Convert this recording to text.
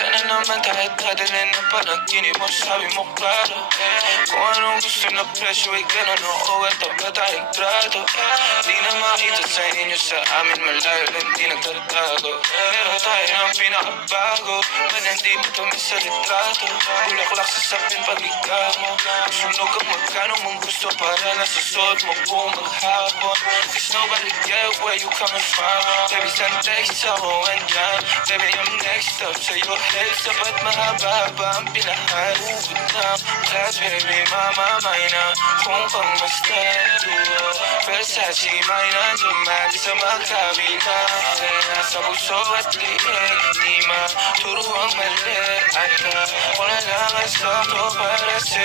Sana naman kahit kadalhin ng panaginip mo, sabi mo klaro kung anong gusto na presyo ay ganun, oo at tapat tayong trato. Di na makita sa inyo, sa amin malayo lang di nagtatago. Meron tayo ng pinakabago, man hindi mo kami sa litrato. Bulaklak sa sapin pag-ikaw mo, sunog ang magkano mong gusto para nasusot mo buong maghapon. Cause nobody get where you coming from. Baby, send text ako andyan. Baby, I'm next up sa'yo, heads up at mahaba pa ang pinahalugot ng class. Baby, mamamay na kung pang basta duo. Versace, may nandiyan sa magkabila. Nasa puso at liig, di maturo ang mali. At wala lang ang sakto para sa'yo.